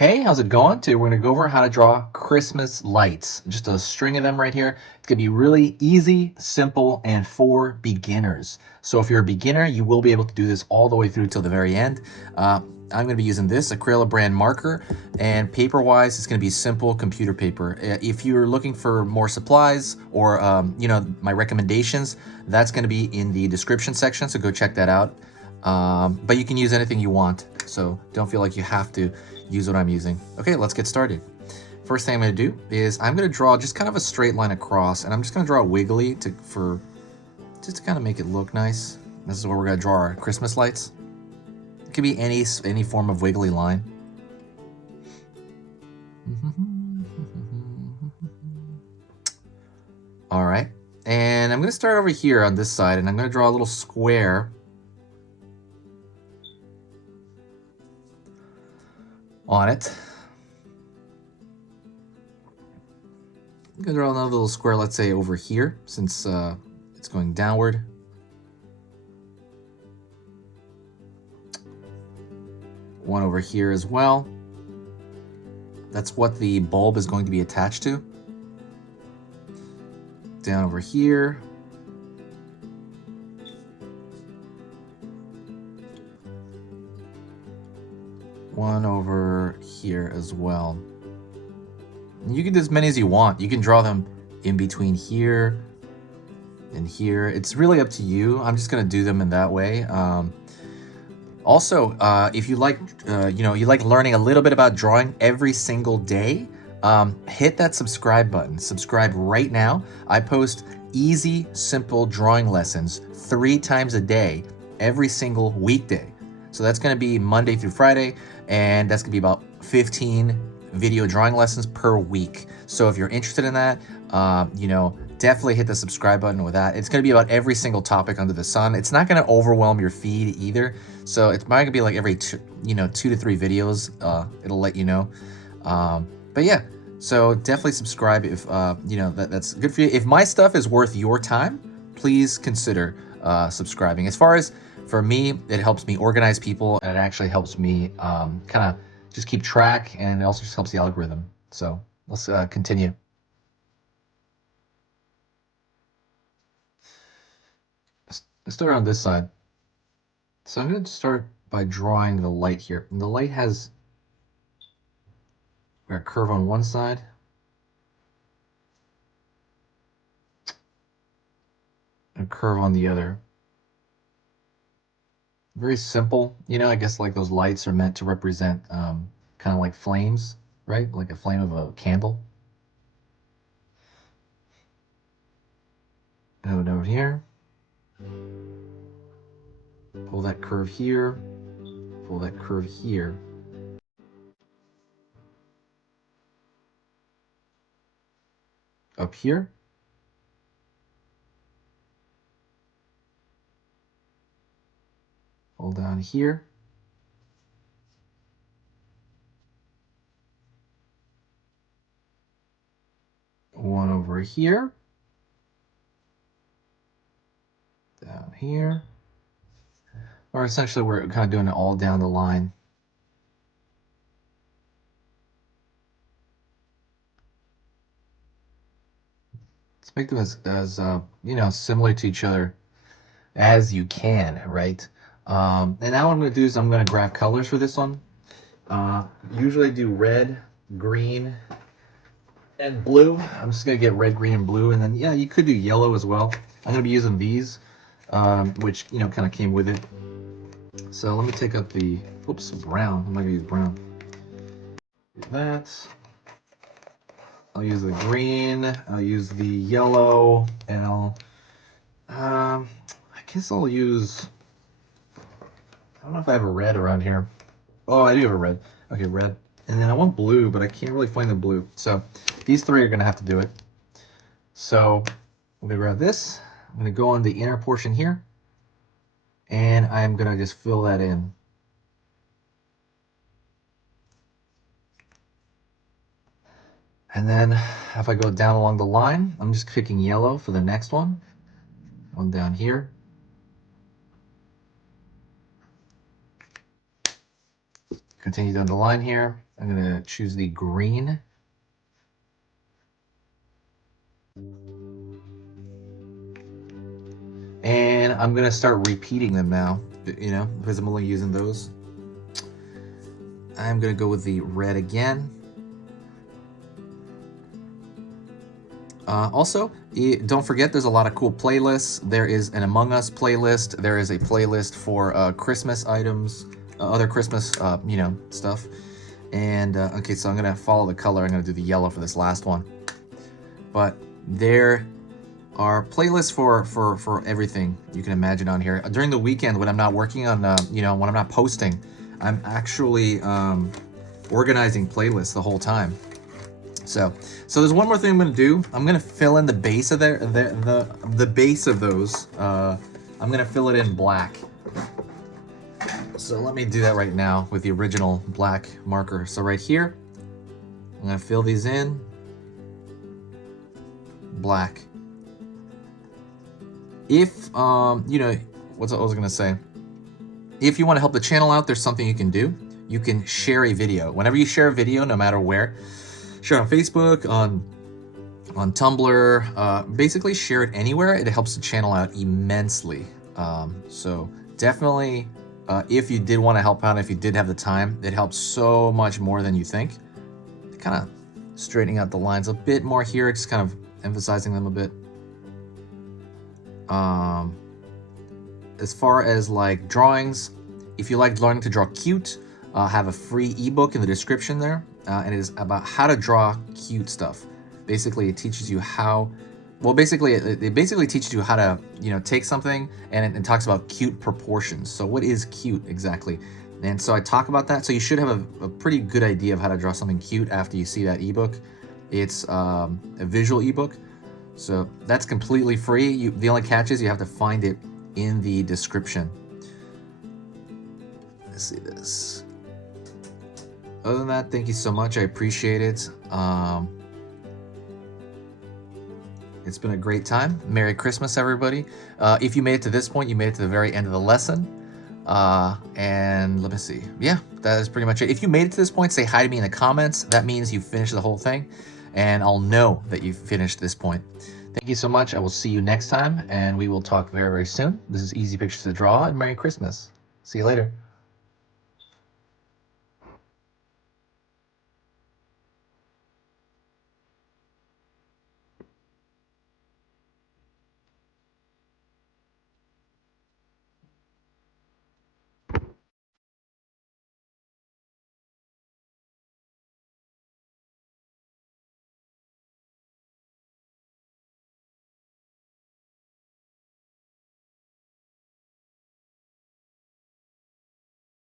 Hey, how's it going? Today we're going to go over how to draw Christmas lights. Just a string of them right here. It's going to be really easy, simple, and for beginners. So if you're a beginner, you will be able to do this all the way through till the very end. I'm going to be using this Acrylic brand marker, and paper-wise, it's going to be simple computer paper. If you're looking for more supplies or my recommendations, that's going to be in the description section. So go check that out. But you can use anything you want, so don't feel like you have to use what I'm using. Okay, let's get started. First thing I'm going to do is I'm going to draw just kind of a straight line across, and I'm just going to draw wiggly to kind of make it look nice. This is where we're going to draw our Christmas lights. It could be any form of wiggly line. All right, and I'm going to start over here on this side, and I'm going to draw a little square on it. I'm gonna draw another little square, let's say over here, since it's going downward. One over here as well. That's what the bulb is going to be attached to. Down over here. One over here as well. And you can do as many as you want. You can draw them in between here and here. It's really up to you. I'm just gonna do them in that way. Also, if you like, you like learning a little bit about drawing every single day, hit that subscribe button. Subscribe right now. I post easy, simple drawing lessons 3 times a day, every single weekday. So that's going to be Monday through Friday, and that's going to be about 15 video drawing lessons per week. So if you're interested in that, definitely hit the subscribe button with that. It's going to be about every single topic under the sun. It's not going to overwhelm your feed either. So it's probably going to be like every 2 to 3 videos. It'll let you know. But yeah, so definitely subscribe if that's good for you. If my stuff is worth your time, please consider subscribing. As far as for me, it helps me organize people, and it actually helps me kind of just keep track, and it also just helps the algorithm. So let's continue. Let's start on this side. So I'm going to start by drawing the light here. And the light has a curve on one side, and a curve on the other. Very simple. I guess like those lights are meant to represent kind of like flames, right? Like a flame of a candle. Go down here. Pull that curve here. Pull that curve here. Up here. Pull down here. One over here. Down here. Or essentially we're kind of doing it all down the line. Let's make them as similar to each other as you can, right? And now what I'm going to do is I'm going to grab colors for this one. Usually I do red, green, and blue. I'm just going to get red, green, and blue, and then yeah, you could do yellow as well. I'm going to be using these, which kind of came with it. So let me take up the brown. I'm not going to use brown. Do that. I'll use the green. I'll use the yellow, and I guess I'll use. I don't know if I have a red around here. Oh, I do have a red. Okay, red. And then I want blue, but I can't really find the blue. So these 3 are going to have to do it. So I'm going to grab this. I'm going to go on the inner portion here. And I'm going to just fill that in. And then if I go down along the line, I'm just picking yellow for the next one. One down here. Continue down the line here. I'm gonna choose the green. And I'm gonna start repeating them now, you know, because I'm only using those. I'm gonna go with the red again. Also, don't forget there's a lot of cool playlists. There is an Among Us playlist. There is a playlist for Christmas items, other Christmas, you know, stuff. And okay, so I'm gonna follow the color. I'm gonna do the yellow for this last one. But there are playlists for everything you can imagine on here. During the weekend when I'm not working on, you know, when I'm not posting, I'm actually organizing playlists the whole time. So there's one more thing I'm gonna do. I'm gonna fill in the base of the base of those. I'm gonna fill it in black. So let me do that right now with the original black marker. So right here, I'm gonna fill these in black. If you know, what I was gonna say. If you want to help the channel out, there's something you can do. You can share a video. Whenever you share a video, no matter where, share it on Facebook, on Tumblr, basically share it anywhere. It helps the channel out immensely. So definitely, if you did want to help out, if you did have the time, it helps so much more than you think. Kind of straightening out the lines a bit more here, just kind of emphasizing them a bit. As far as like drawings, if you like learning to draw cute, have a free ebook in the description there, and it is about how to draw cute stuff. Basically, it teaches you how. Well, basically, it basically teaches you how to, you know, take something and it talks about cute proportions. So, what is cute exactly? And so I talk about that. So you should have a pretty good idea of how to draw something cute after you see that ebook. It's a visual ebook, so that's completely free. The only catch is you have to find it in the description. Let's see this. Other than that, thank you so much. I appreciate it. It's been a great time. Merry Christmas, everybody. If you made it to this point, you made it to the very end of the lesson. And let me see. Yeah, that is pretty much it. If you made it to this point, say hi to me in the comments. That means you finished the whole thing, and I'll know that you've finished this point. Thank you so much. I will see you next time, and we will talk very, very soon. This is Easy Pictures to Draw, and Merry Christmas. See you later.